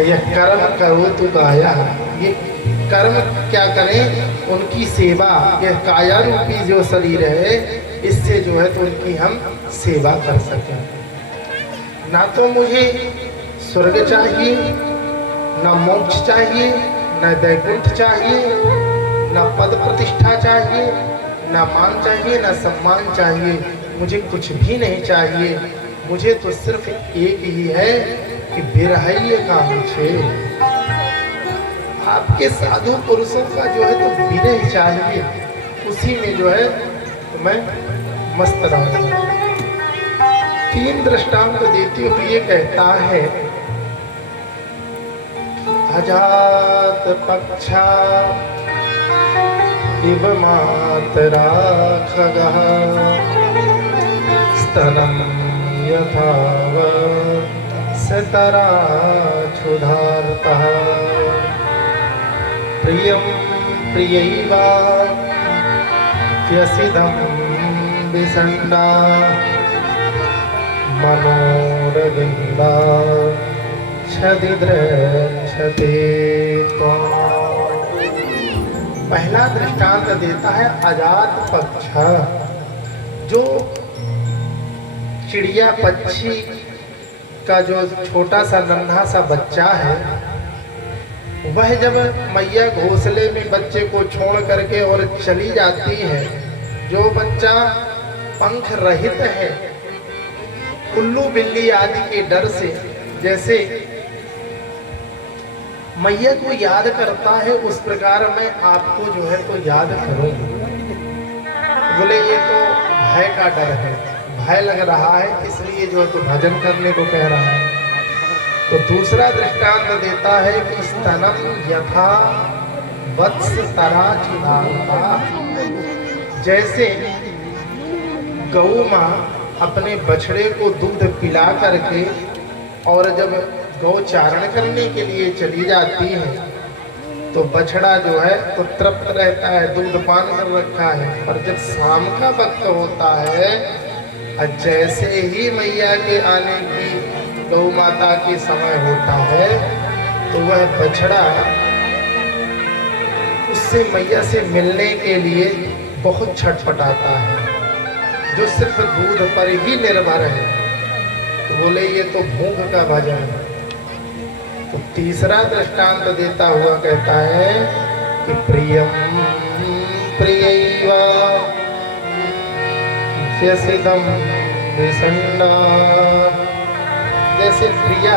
यह कर्म करो तो काया, ये कर्म क्या करें, उनकी सेवा। यह काया रूपी जो शरीर है, इससे जो है तो उनकी हम सेवा कर सकें। ना तो मुझे स्वर्ग चाहिए, ना मोक्ष चाहिए, ना वैकुंठ चाहिए, ना पद प्रतिष्ठा चाहिए, ना मान चाहिए, ना सम्मान चाहिए, मुझे कुछ भी नहीं चाहिए। मुझे तो सिर्फ एक ही है कि विरहय का मुझे आपके साधु पुरुषों का जो है तो विरह चाहिए, उसी में जो है तो मैं मस्त रहूंगा। 3 दृष्टांत देते हुए कहता है, अजात पक्षा इव मातरा खगः स्तनं यथाव सतरा क्षुधार्तः प्रियं प्रियैवा व्यसिदं विसण्डा मनोरविन्दा क्षतिद्रक्षते त्वाम्। पहला दृष्टांत देता है अजात पक्ष, जो चिड़िया पक्षी का जो छोटा सा नन्हा सा बच्चा है, वह जब मैया घोंसले में बच्चे को छोड़ करके और चली जाती है, जो बच्चा पंख रहित है, उल्लू बिल्ली आदि के डर से जैसे मैया को याद करता है, उस प्रकार मैं आपको जो है तो याद करूं। बोले ये तो भय का डर है, भय लग रहा है, इसलिए जो है तो भजन करने को कह रहा है। तो दूसरा दृष्टांत देता है कि स्तनम यथा वत्स तरा चुधारता, जैसे गौ माँ अपने बछड़े को दूध पिला करके और जब गौचारण करने के लिए चली जाती है, तो बछड़ा जो है तो तृप्त रहता है, दूध पान कर रखा है। पर जब शाम का वक्त होता है, जैसे ही मैया के आने की गौ माता के समय होता है, तो वह बछड़ा उससे मैया से मिलने के लिए बहुत छटपटाता है, जो सिर्फ दूध पर ही निर्भर है। तो बोले ये तो भूख का भजन है। तो तीसरा दृष्टांत देता हुआ कहता है कि प्रियम प्रियैवा व्यसिदं विसण्डा, जैसे प्रिया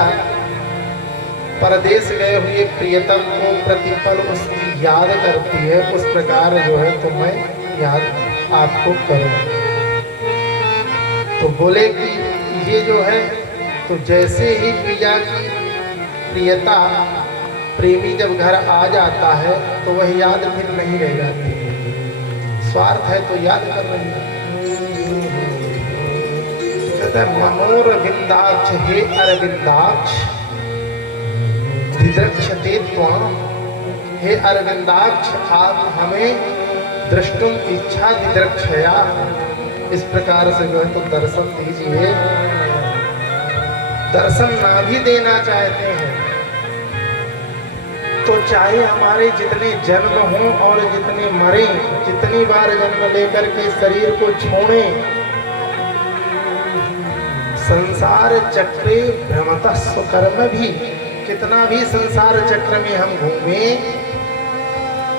परदेश गए हुए प्रियतम को प्रतिपल उसकी याद करती है, उस प्रकार जो है तो मैं याद आपको करूं। तो बोले कि ये जो है तो जैसे ही प्रिया की प्रियता प्रेमी जब घर आ जाता है, तो वह याद फिर नहीं रह जाती। स्वार्थ है तो याद कर रही है। मनोरविंदाक्ष, हे अरविंदाक्ष दिद्रक्षते त्वाम्, हे अरविंदाक्ष आप हमें दृष्टुम इच्छा दिद्रक्षया, इस प्रकार से जो है तो दर्शन दीजिए। दर्शन ना भी देना चाहते हैं तो चाहे हमारे जितने जन्म हों और जितने मरे, जितनी बार जन्म लेकर के शरीर को छोड़ें, संसार चक्रे भ्रमतः स्वकर्म भी, कितना भी संसार चक्र में हम घूमें,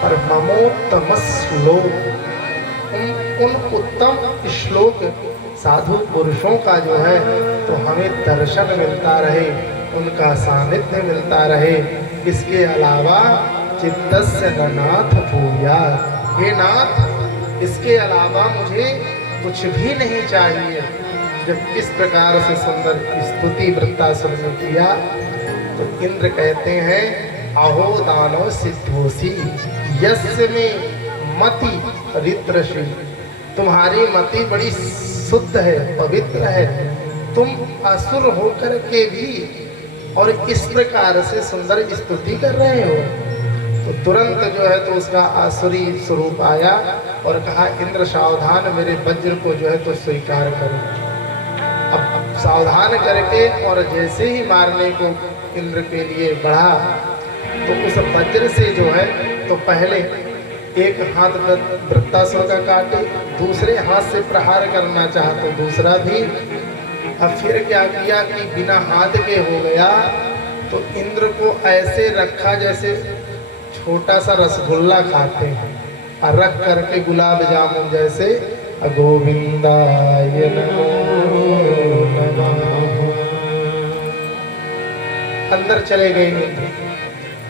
पर ममोत्तम श्लोक, उन उत्तम श्लोक साधु पुरुषों का जो है तो हमें दर्शन मिलता रहे, उनका सानिध्य मिलता रहे। इसके अलावा चित्तस्य न नाथ भूया, हे नाथ इसके अलावा मुझे कुछ भी नहीं चाहिए। जब इस प्रकार से सुंदर स्तुति वृत्तासुर ने किया, तो इंद्र कहते हैं अहो दानो सिद्धोसी यस्य में मति रित्रशी, तुम्हारी मति बड़ी शुद्ध है, पवित्र है, तुम असुर होकर के भी और इस प्रकार से सुंदर स्तुति कर रहे हो। तो तुरंत जो है तो उसका आसुरी स्वरूप आया और कहा इंद्र सावधान, मेरे वज्र को जो है तो स्वीकार करो। अब सावधान करके और जैसे ही मारने को इंद्र के लिए बढ़ा तो उस वज्र से जो है तो पहले एक हाथ वृत्तासुर का काटे, दूसरे हाथ से प्रहार करना चाहा तो दूसरा भी। अब फिर क्या किया कि बिना हाथ के हो गया तो इंद्र को ऐसे रखा जैसे छोटा सा रसगुल्ला खाते हैं और रख करके गुलाब जामुन जैसे गोविंदाय नमो नमः अंदर चले गए इंद्र।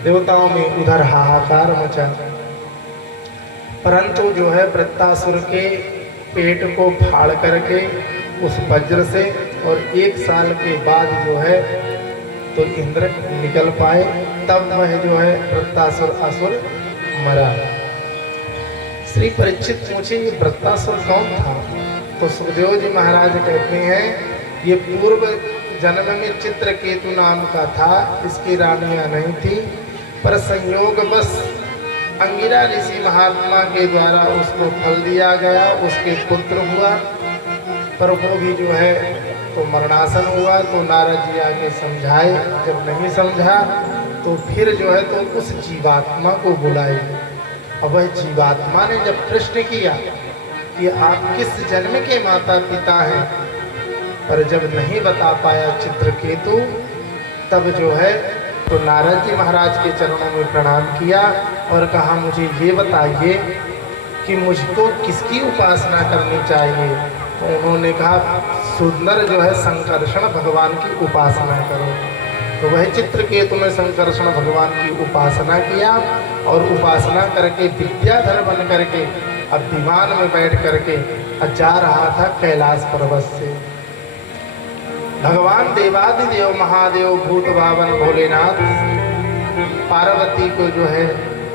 देवताओं में उधर हाहाकार मचा, परंतु जो है वृत्तासुर के पेट को फाड़ करके उस वज्र से और 1 साल के बाद जो है तो इंद्र निकल पाए, तब वह जो है वृत्तासुर असुर मरा। श्री परीक्षित पूछे ये वृत्तासुर कौन था? तो सुखदेव जी महाराज कहते हैं ये पूर्व जन्म में चित्रकेतु नाम का था, इसकी रानियां नहीं थी, पर संयोग बस अंगिरा ऋषि महात्मा के द्वारा उसको फल दिया गया, उसके पुत्र हुआ, पर वो भी जो है तो मरणासन हुआ। तो नारद जी आके समझाए, जब नहीं समझा तो फिर जो है तो उस जीवात्मा को बुलाए। अब वह जीवात्मा ने जब प्रश्न किया कि आप किस जन्म के माता पिता हैं, पर जब नहीं बता पाया चित्रकेतु, तब जो है तो नारद जी महाराज के चरणों में प्रणाम किया और कहा मुझे ये बताइए कि मुझको किसकी उपासना करनी चाहिए? तो उन्होंने कहा सुंदर जो है संकर्षण भगवान की उपासना करो। तो वह चित्रकेतु ने संकर्षण भगवान की उपासना किया और उपासना करके विद्याधर बन करके अब विमान में बैठ करके जा रहा था कैलाश पर्वत से। भगवान देवादिदेव महादेव भूत भावन भोलेनाथ पार्वती को जो है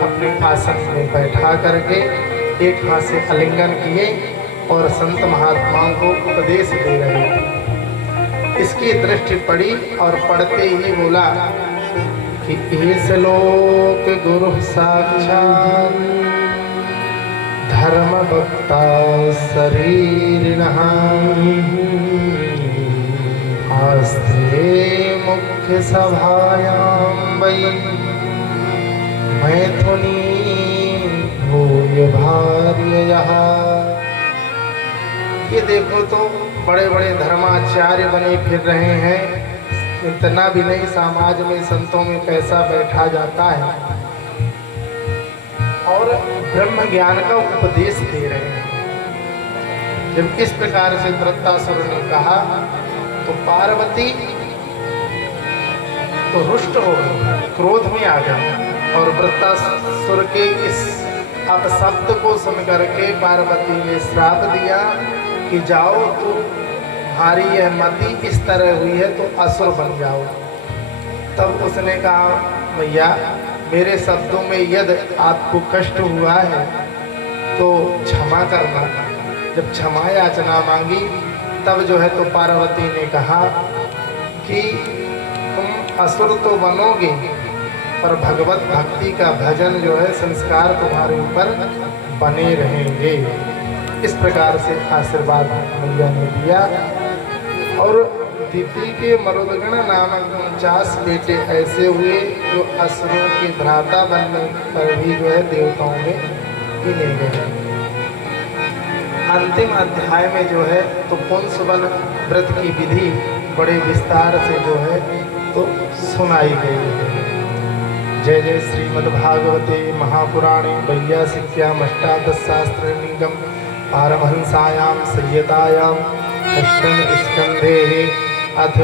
अपने आसन में बैठा करके एक हाथ से आलिंगन किए और संत महात्माओं को उपदेश दे रहे थे। इसकी दृष्टि पड़ी और पढ़ते ही बोला कि इस लोक गुरु साक्षात् धर्म भक्ता शरीरिणः आस्ते मुख्य सभायां वै मैथुनी भूय भार्ययः। ये देखो तो बड़े बड़े धर्माचार्य बने फिर रहे हैं, इतना भी नहीं समाज में संतों में पैसा बैठा जाता है और ब्रह्म ज्ञान का उपदेश दे रहे हैं। जब इस प्रकार से वृत्तासुर ने कहा तो पार्वती तो रुष्ट हो गई, क्रोध में आ गई और वृत्तासुर के इस अपशब्द को सुन करके पार्वती ने श्राप दिया कि जाओ तो तुम्हारी यह मति इस तरह हुई है तो असुर बन जाओ। तब उसने कहा भैया मेरे शब्दों में यदि आपको कष्ट हुआ है तो क्षमा करना। जब क्षमा याचना मांगी तब जो है तो पार्वती ने कहा कि तुम असुर तो बनोगे पर भगवत भक्ति का भजन जो है संस्कार तुम्हारे ऊपर बने रहेंगे। इस प्रकार से आशीर्वाद मैया ने दिया और दिति के मरुदगण नामक 49 बेटे ऐसे हुए जो असुरों के भ्राता बनने पर भी जो है देवताओं में गिने गए। अंतिम अध्याय में जो है तो पुंसवन व्रत की विधि बड़े विस्तार से जो है तो सुनाई गई है। जय जय श्रीमद्भागवते महापुराणे वैयासिक्याम अष्टादशशास्त्रनिगम पारमहंसायां संहितायां अष्टम स्कंधे अथ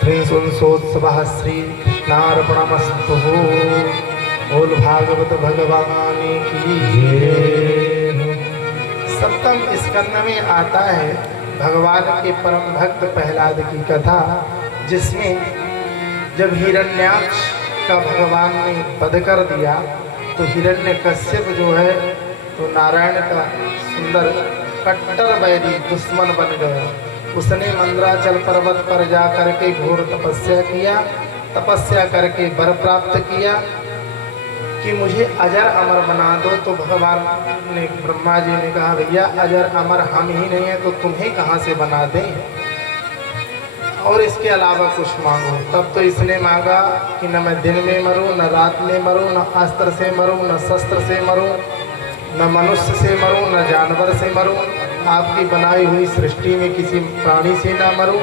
त्रिंशोत्सवः श्रीकृष्णार्पणमस्तु। बोल भागवत भगवान की जय। सप्तम स्कंध में आता है भगवान के परम भक्त प्रहलाद की कथा, जिसमें जब हिरण्याक्ष का भगवान ने वध कर दिया तो हिरण्यकश्यप जो है तो नारायण का सुंदर कट्टर बैरी दुश्मन बन गया। उसने मंदराचल पर्वत पर जा करके घोर तपस्या किया, तपस्या करके वर प्राप्त किया कि मुझे अजर अमर बना दो। तो भगवान ने ब्रह्मा जी ने कहा भैया अजर अमर हम ही नहीं है तो तुम्हें कहाँ से बना दें। और इसके अलावा कुछ मांगो। तब तो इसने मांगा कि न मैं दिन में मरूं, न रात में मरूं, न अस्त्र से मरूं, न शस्त्र से मरूं, न मनुष्य से मरूं, न जानवर से मरूं, आपकी बनाई हुई सृष्टि में किसी प्राणी से ना मरूं,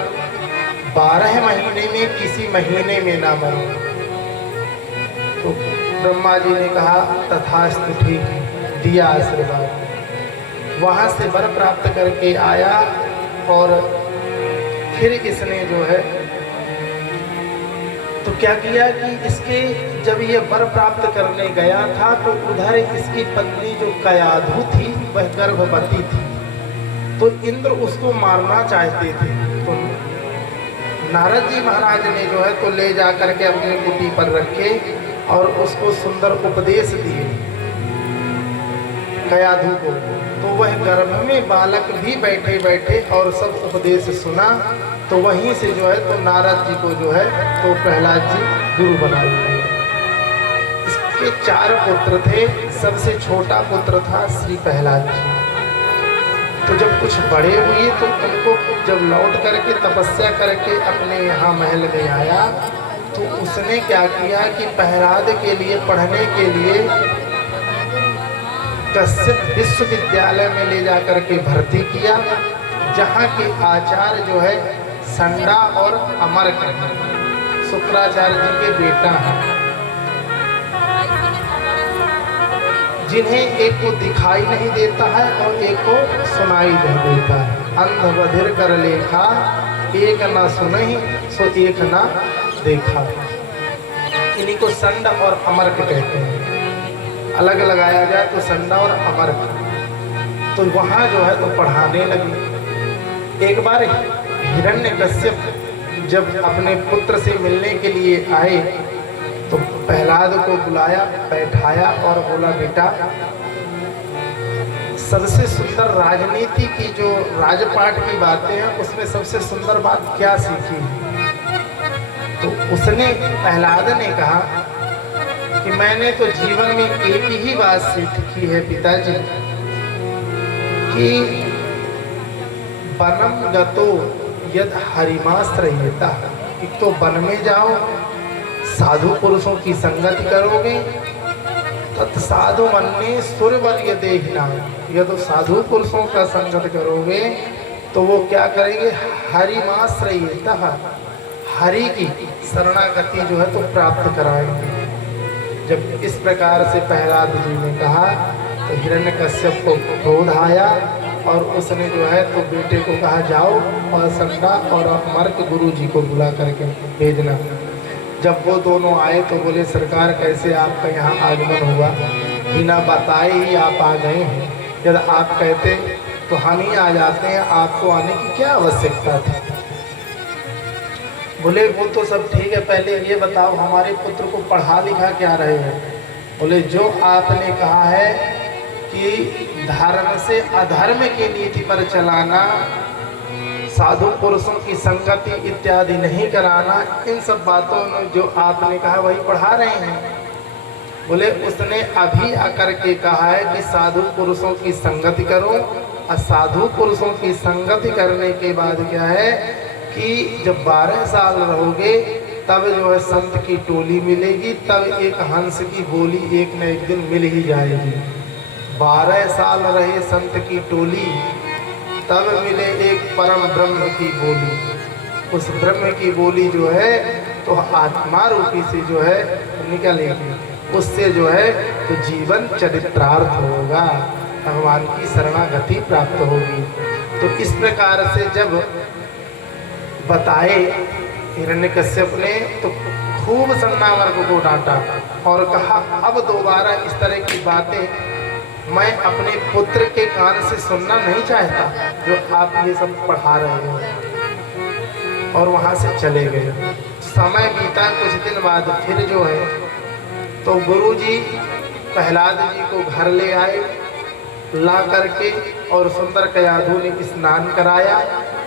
12 महीने में किसी महीने में ना मरूं। तो ब्रह्मा जी ने कहा तथास्तु, ठीक है, दिया आशीर्वाद। वहाँ से वर प्राप्त करके आया और फिर इसने जो है तो क्या किया कि इसके जब ये वर प्राप्त करने गया था तो उधर इसकी पत्नी जो कयाधु थी वह गर्भवती थी। तो इंद्र उसको मारना चाहते थे। तो नारद जी महाराज ने जो है तो ले जा करके अपने कुटी पर रखे और उसको सुंदर उपदेश दिए कयाधु को। तो वह गर्भ में बालक भी बैठे बैठे और सब उपदेश सुना। तो वहीं से जो है तो नारद जी को जो है तो प्रहलाद जी गुरु बना लिए। इसके 4 पुत्र थे, सबसे छोटा पुत्र था श्री प्रहलाद जी। तो जब कुछ बड़े हुए तो उनको जब लौट करके तपस्या करके अपने यहाँ महल में आया तो उसने क्या किया कि प्रहलाद के लिए पढ़ने के लिए कश्यप विश्वविद्यालय में ले जाकर के भर्ती किया, जहाँ के आचार्य जो है संडा और अमर्क शुक्राचार्य जी के बेटा हैं, जिन्हें एक को दिखाई नहीं देता है और एक को सुनाई नहीं देता है। अंध बधिर कर लेखा, एक ना सुनहि सो एक ना देखा। इन्हीं को संडा और अमर्क कहते हैं। अलग लगाया जाए तो संडा और अमर्क। तो वहाँ जो है तो पढ़ाने लगे। एक बार हिरण्यकश्यप जब अपने पुत्र से मिलने के लिए आए तो प्रहलाद को बुलाया, बैठाया और बोला बेटा सबसे सुंदर राजनीति की जो राजपाट की बातें हैं उसमें सबसे सुंदर बात क्या सीखी? तो उसने प्रहलाद ने कहा कि मैंने तो जीवन में एक ही बात सीखी है पिताजी कि वनम गतो यद हरिमाश्रयेता। एक तो वन में जाओ, साधु पुरुषों की संगति करोगे, तत्साधु मन्ये सुरवर्य देहिना। यदि साधु पुरुषों का संगत करोगे तो वो क्या करेंगे? हरिमाश्रयेता, हरि की शरणागति जो है तो प्राप्त कराएंगे। जब इस प्रकार से प्रहलाद जी ने कहा तो हिरण्यकश्यप को क्रोध आया और उसने जो है तो बेटे को कहा जाओ और संडा और अमर्क गुरु जी को बुला करके भेजना। जब वो दोनों आए तो बोले सरकार कैसे आपका यहाँ आगमन हुआ? बिना बताए ही आप आ गए हैं। यदि आप कहते तो हम ही आ जाते हैं, आपको आने की क्या आवश्यकता थी? बोले वो तो सब ठीक है, पहले ये बताओ हमारे पुत्र को पढ़ा लिखा क्या रहे हो? बोले जो आपने कहा है कि धर्म से अधर्म की नीति पर चलाना, साधु पुरुषों की संगति इत्यादि नहीं कराना, इन सब बातों में जो आपने कहा वही पढ़ा रहे हैं। बोले उसने अभी आकर के कहा है कि साधु पुरुषों की संगति करो, और साधु पुरुषों की संगति करने के बाद क्या है कि जब 12 साल रहोगे तब जो है संत की टोली मिलेगी, तब एक हंस की बोली एक न एक दिन मिल ही जाएगी। 12 साल रहे संत की टोली, तब मिले एक परम ब्रह्म की बोली। उस ब्रह्म की बोली जो है तो आत्मा रूपी से जो है निकलेगी, उससे जो है तो जीवन चरित्रार्थ होगा, भगवान की शरणागति प्राप्त होगी। तो इस प्रकार से जब बताए हिरण्यकश्यप ने तो खूब संडावर्ग को डांटा और कहा अब दोबारा इस तरह की बातें मैं अपने पुत्र के कान से सुनना नहीं चाहता जो आप ये सब पढ़ा रहे हो। और वहाँ से चले गए। समय बीता, कुछ दिन बाद फिर जो है तो गुरु जी प्रहलाद जी को घर ले आए, ला करके और सुंदर कयाधु ने स्नान कराया।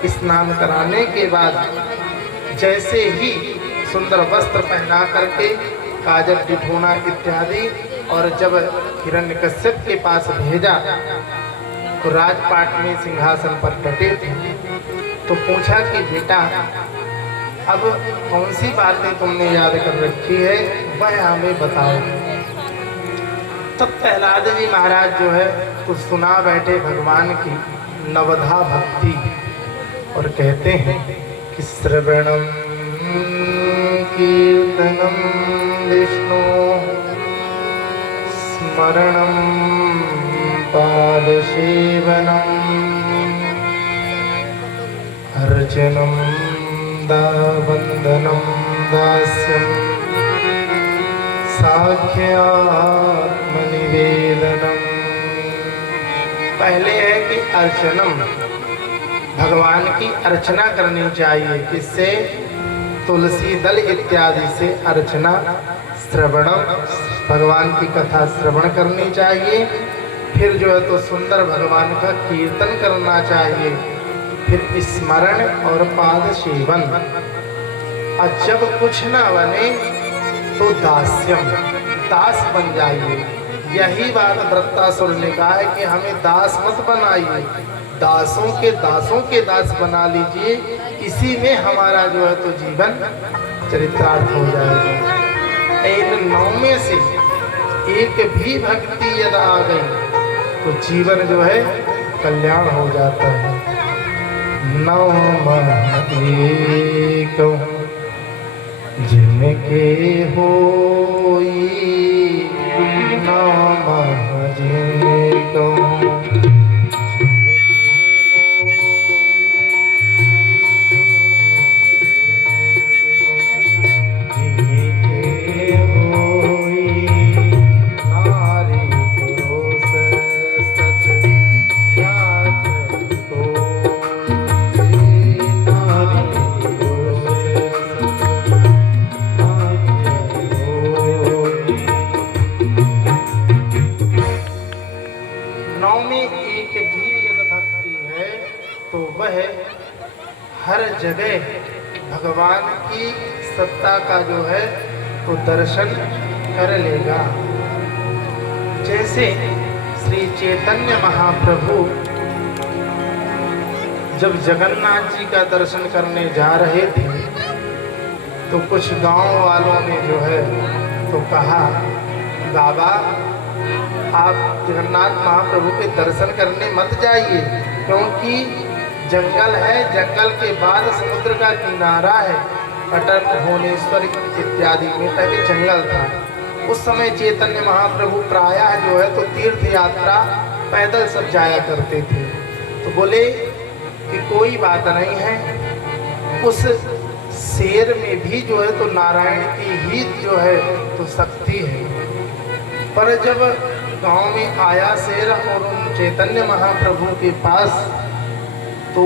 स्नान कराने के बाद जैसे ही सुंदर वस्त्र पहना करके काजल टिठोना इत्यादि, और जब हिरण्यकश्यप के पास भेजा तो राजपाट में सिंहासन पर बैठे थे। तो पूछा कि बेटा अब कौन सी बातें तुमने याद कर रखी है वह हमें बताओ। तब प्रहलाद जी महाराज जो है तो सुना बैठे भगवान की नवधा भक्ति और कहते हैं कि श्रवणम कीर्तनम विष्णु स्मरणम पादसेवनम अर्चनम वंदनम दास्यम साख्यात्मनिवेदनम। पहले है कि अर्चनम, भगवान की अर्चना करनी चाहिए। किससे? तुलसी दल इत्यादि से अर्चना। श्रवणम, भगवान की कथा श्रवण करनी चाहिए। फिर जो है तो सुंदर भगवान का कीर्तन करना चाहिए। फिर स्मरण और पाद सेवन। और जब कुछ ना बने तो दास्यम, दास बन जाइए। यही बात वृत्तासुर ने कहा है कि हमें दास मत बनाइए, दासों के दास बना लीजिए। इसी में हमारा जो है तो जीवन चरितार्थ हो जाएगा। इन 9 में से एक भी भक्ति यदि आ गई तो जीवन जो है कल्याण हो जाता है। 9 जिनके होई नाम जिनको हर जगह भगवान की सत्ता का जो है तो दर्शन कर लेगा। जैसे श्री चैतन्य महाप्रभु जब जगन्नाथ जी का दर्शन करने जा रहे थे तो कुछ गांव वालों ने जो है तो कहा, बाबा आप जगन्नाथ महाप्रभु के दर्शन करने मत जाइए, क्योंकि जंगल है, जंगल के बाद समुद्र का किनारा है। पटन भुवनेश्वर इत्यादि में पहले जंगल था। उस समय चैतन्य महाप्रभु प्रायः जो है तो तीर्थ यात्रा पैदल सब जाया करते थे। तो बोले कि कोई बात नहीं है, उस शेर में भी जो है तो नारायण की ही जो है तो शक्ति है। पर जब गांव में आया शेर और चैतन्य महाप्रभु के पास तो